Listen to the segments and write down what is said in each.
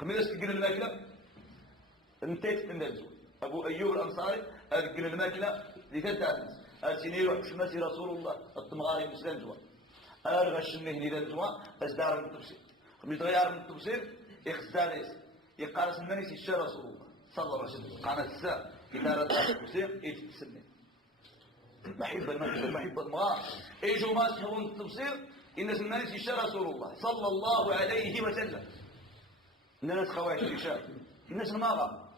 خميس تقل الماكلة انتيت تندزو أبو أيوب الأنصاري أقل الماكلة لتداتنس أسيني روح شمسي رسول الله الطمغاري مسلنزوا أرغش النهني ذنزوا أزدار من التفسير خميس غيار من التفسير إخزاليس يقارس المنيس يشى رسول الله صلى الله عليه وسلم قانا الساء إدارة التفسير يتسمي محبة المغار إيجو ما سهون التفسير الناس المنيس يشى رسول الله صلى الله عليه وسلم الناس خواتي يشى الناس ماغا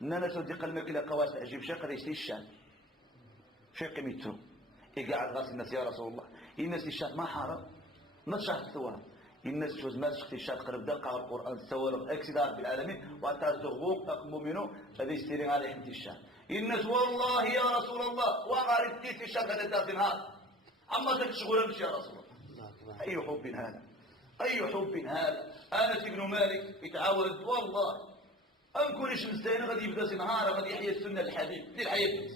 الناس ودق المكلة قواس أجيب شاق ليس الشام شاق ميتو يقعد غاس الناس يا رسول الله الناس الشام ما حارب ما تشاهد الثواب الناس جوز ما تشخت الشام قرب دقة القرآن السوالف أكسدار بالعالمين وأتازغوك أقمومينو هذا يستيرين على حمد الشام الناس والله يا رسول الله وغارب تيت الشام هذا دافن هذا أما تشغل مش يا رسول الله أي حب هذا أي حب هذا أنس بن مالك يتعاود والله أنكون شمسين غادي يبدا نهار غادي يحيى السنة الحبيب دي الحياة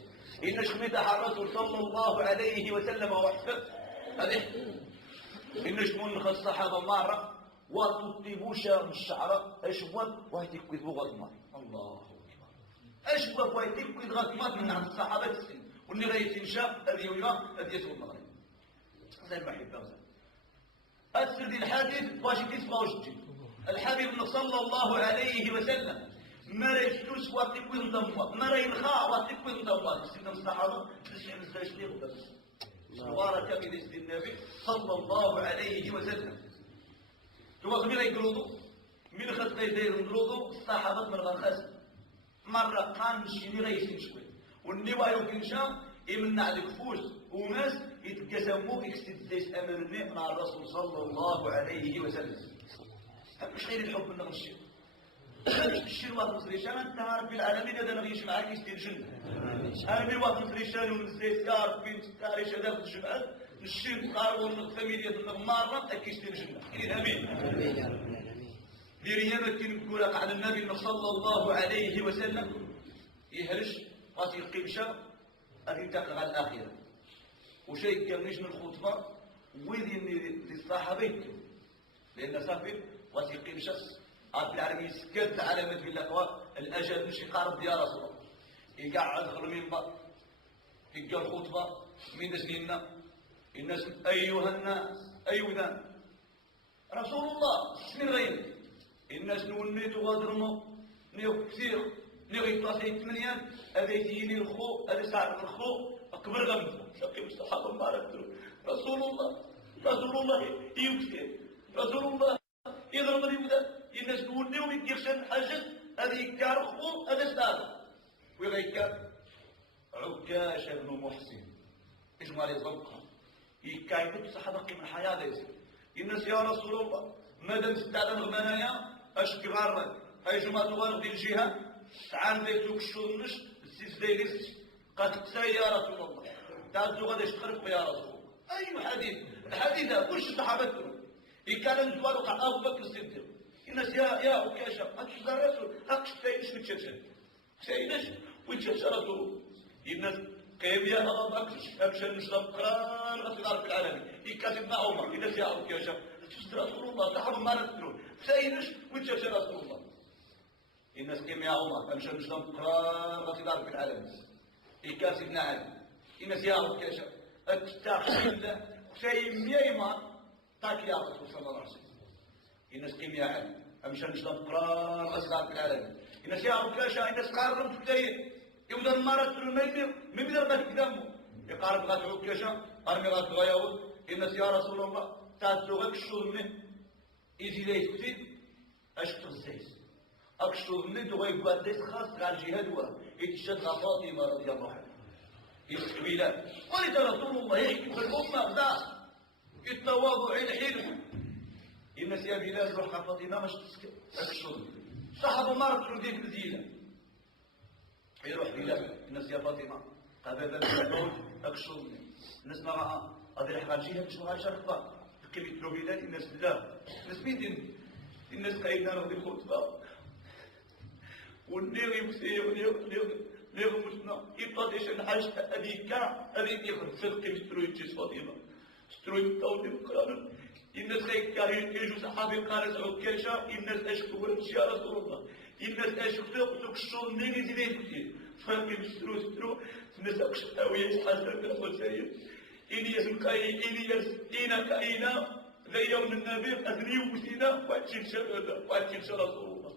إن شميتها الرسول صلى الله عليه وسلم وحفظ هذه إن شمون الصحابة مرة وتطيبوشا من الشعر أشوب وهتكذبوا غضمات الله أكبر أشوب وهتكذب غضمات من عند الصحابة السن واللي غاية إنشاء هذه ويرا هذه يسوى المغرب زي ما يحب غزال أسرد الحديث واش تسمعوا جدي الحبيب صلى الله عليه وسلم ما يشتوش واتكوين ضموا ما ينخاع واتكوين ضموا سيدنا الصحابة تسمع مزاج ليه وبس مباركة بإذن النبي صلى الله عليه وسلم توقف من يقلوضوا من خطة يدير نقلوضوا الصحابة من غنخاس مرة قام مشيني غيسين شوي والنوايا وكنشا يمنع عليك فوز وناس يتقسموا يكستدس أمامنا مع الرسول صلى الله عليه وسلم مش غير الحب من الشيء الشيء الواقف ريشان انت عارف بالعالمين هذا نغيش معاك يستير جنة انا من واقف ريشان ونزيت كارف بنت تاريش هذا في الجبال الشيء قارب والفاميليا المارة اكي يستير جنة كاين امين امين يا رب العالمين لريامة كنقول لك على النبي صلى الله عليه وسلم يهرش غادي القمشة غادي تقع على الاخره وشيء كان نجم الخطبة ويدي للصحابة لان صافي غادي القمشة عبد العالمين سكت علامة في الأقوى الأجل مش يقارب يا رسول الله يقعد غير المنبر يلقى الخطبة من نسلنا الناس أيها الناس أيها رسول الله من غير الناس نونيت وغادرمو نيو كثير نيو يطلعي ثمانية هذا يجيني الخو هذا ساعة الخو أكبر غمض شاكي مستحب المبارك رسول الله يكثير رسول الله يضرب اليودا الناس نوليو يديرشان حاجة هذا يكارخو هذا استاذ ويغيكار عكاش بن محسن ايش مالي زلقها يكايبت الصحابة قيم الحياة ليس الناس يا رسول الله مادام استعدن غمانايا اش كبار هاي جماعة غارق ديال الجهة تعال بيتوك الشرنش السيس ديليس قد تساي يا رسول الله تعالوا غادي تخرق يا رسول الله اي حديث الحديث كلش الصحابة يكلم دوار وقع أبو بكر الصديق الناس يا وكاشا أكش الرسول أكش تايش وتشتشت سيدش وتشتشرته الناس كيف يا أبو بكر أمشى نشرب قرار غطي في العالمين يكاتب مع عمر الناس يا وكاشا تشتري رسول الله صحابة ما نتلون سيدش وتشتشر رسول الله الناس كيف يا عمر أمشى نشرب قرار غطي في العالمين يكاتب نعم الناس يا وكاشا أتستخدم شيء ميما تاك يا رسول صلى الله عليه وسلم الناس كيمياء امشان نشرب قرار غسل في العالم الناس يا ركاشا الناس قارب تدين يبدا المرض في الميت من بدا ما تقدموا يقارب غات عكاشا ارمي غات غياوت الناس يا رسول الله تاسو غك شورمه يجي ليه كتير اشتر الزيت اكشور من دو غيب ديس خاص على الجهاد و يتشد فاطمه رضي الله عنها يسكبيلا ولد رسول الله يحكي في الامه بدا التواضع الحلم الناس يا بلال روح فاطمه مش تسكت اكشر صحابه مرض ديك الزينه يروح بلال الناس يا فاطمه قبل الموت اكشر الناس ما هذه الحاجيه مش ما شرفه كيف يتلو بلال الناس لا الناس مين الناس قايلين راه الخطبه والنير يمسي ونير مسنا يطاديش الحاجه هذيك هذيك ياخذ صدق يستروي تشيس فاطمه ستروي تاودي القران الناس يجوا صحابي قال عكاشة الناس أشكوا يا رسول الله الناس أشكوا تكشوا نيجي زين فاهم سترو الناس أكشوا ويجحسن الحسين إلياس إلياس كائنا ذا يوم النبي أثني وسينا واتشيل رسول الله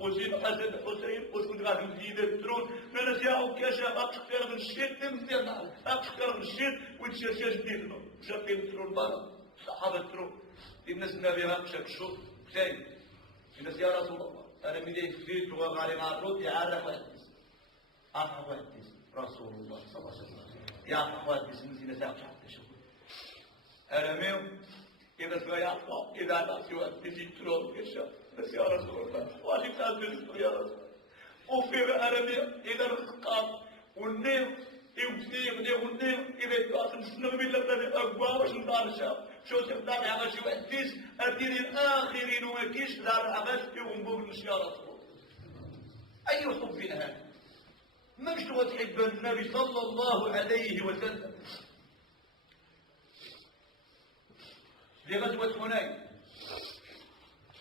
وزين حسن الحسين وسكن غادي نزيد الترون ناس يا عكاشة أكشكر من الشيء تمثل أكشكر من الشيء وتشاش ديالنا شاكين الترون برا صحابة الترون الناس النبي ما شكشوا زين الناس يا رسول الله أنا بدي فيت وغالي معروف يعرف وحدث أعرف وحدث رسول الله صلى الله عليه وسلم يعرف وحدث نزيل ساعة حتى شوف أنا ميو إذا سوى يعرف إذا ناسي وحدث يترون كشا بس يا رسول الله واجب تأذن يا رسول الله وفي أنا ميو إذا نقام والنيل يبني والنيل إذا يتواصل سنة بالله أقوى وش نطالشها شو تقدر على شو أديس أدين الآخرين وكيش دار عباس يوم مش يا رسول الله أي حب هذا ما مش تبغى تحب النبي صلى الله عليه وسلم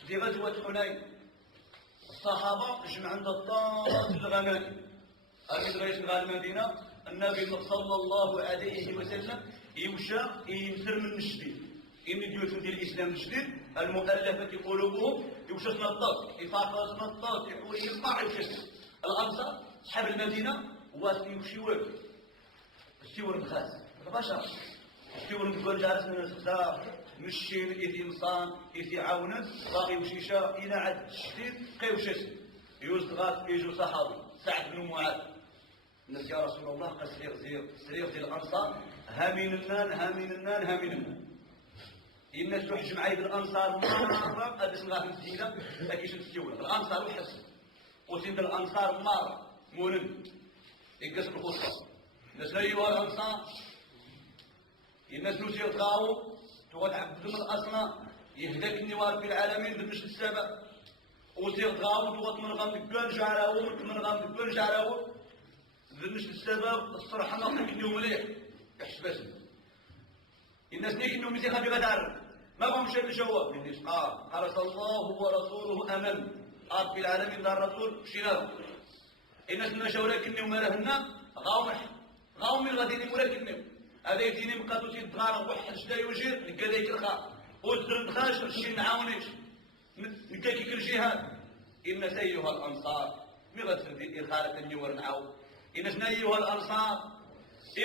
لغزوة حنين الصحابة جمع عند الطاقة الغنائم أكيد غيش نغال المدينة النبي صلى الله عليه وسلم يمشى يمسر من الجديد إن ديوت ديال الإسلام الجديد المؤلفة قلوبهم يمشى نطاط يفاقص نطاط يحول يقطع الجسد الأنصار أصحاب المدينة يمشي وين السيور الخاص البشر السيور نقول جالس من الخزاف مشين إذ إنسان إذ عاونا باغي يمشيشا إلى عد الشديد قيوشس يوزغات يجو صحابي سعد بن معاذ الناس يا رسول الله قال سرير ديال الأنصار هامين النان الناس تحج معايا بالأنصار مرة أدس نغاف الزينة أكيش نسيونا الأنصار وحسن وسيد الأنصار مرة مولن يقسم الخطة الناس أيها الأنصار الناس نسير تغاو تغاد عبد من الأصنام يهداك النوار في العالمين بالمش السبب وسير تغاو تغاد من غام دكان جعراو بالمش السبب الصراحة نعطيك اليوم مليح يحسبسني الناس نيك انهم يزيخا في غدار ما بهم شيء الجواب قال الله ورسوله امن رب العالمين دار الرسول مشينا الناس مشاو لكني وما لهنا غاو من غادي يمو لكني هذا يجيني مقادو سيد دغار واحد شدا يوجير نلقى دايك الخا ودر خاش شي نعاونيش نلقى كيك الجهاد الناس ايها الانصار مي غتسدي خالة النور نعاو الناس ايها الانصار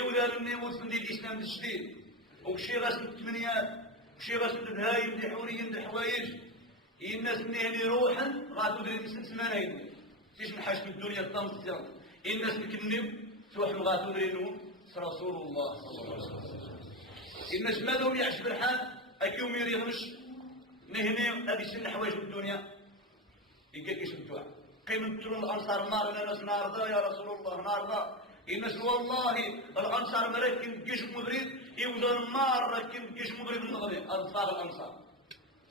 اولاد النيوت من الاسلام الجديد وشي غاسل الثمانيات وشي غاسل الهايم دي حوريين دي حوايج الناس منين روحا غاتدري سمانين تيش نحاش في الدنيا الطمسية الناس مكنم توحم غاتدرينو رسول الله صلى الله عليه وسلم الناس مالهم يعجب الحال اكيوم يريغمش نهني هذه سن حوايج في الدنيا يلقى كيش الدعاء قيمة ترون الانصار نار الناس نار يا رسول الله نار الناس والله الانصار مركن جيش مبرد يوزن مرة كن جيش مبرد من غادي انصار الانصار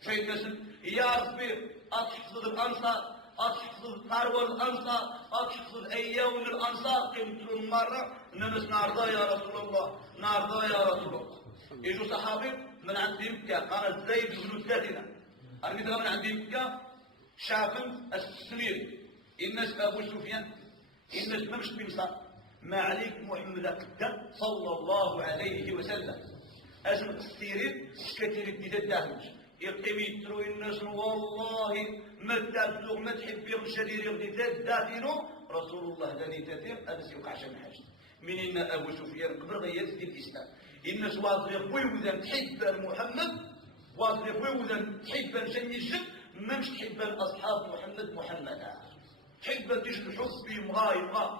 شيء الناس يا ربي احفظ الانصار احفظ ثروة الانصار احفظ ايام الانصار قيمة مرة الناس نار يا رسول الله نار يا رسول الله يجوا صحابي من عند مكة قال زيد بن ثلاثنا أنا من عند مكة شافن السرير الناس أبو سفيان الناس ما مش بمصر ما عليك محمد صلى الله عليه وسلم أزم السيرين كثير كده دامج يقيم يترو الناس والله ما تبلغ ما تحب يغشري يغدي ذاتينو رسول الله ذاني تثير هذا سيوقع شان حاجة من إن أبو سفيان قبل غير دين الإسلام الناس واضح ويوذا تحب محمد واضح ويوذا تحب جني الجن ما مش تحب أصحاب محمد تحب تجد الحب بمغايبة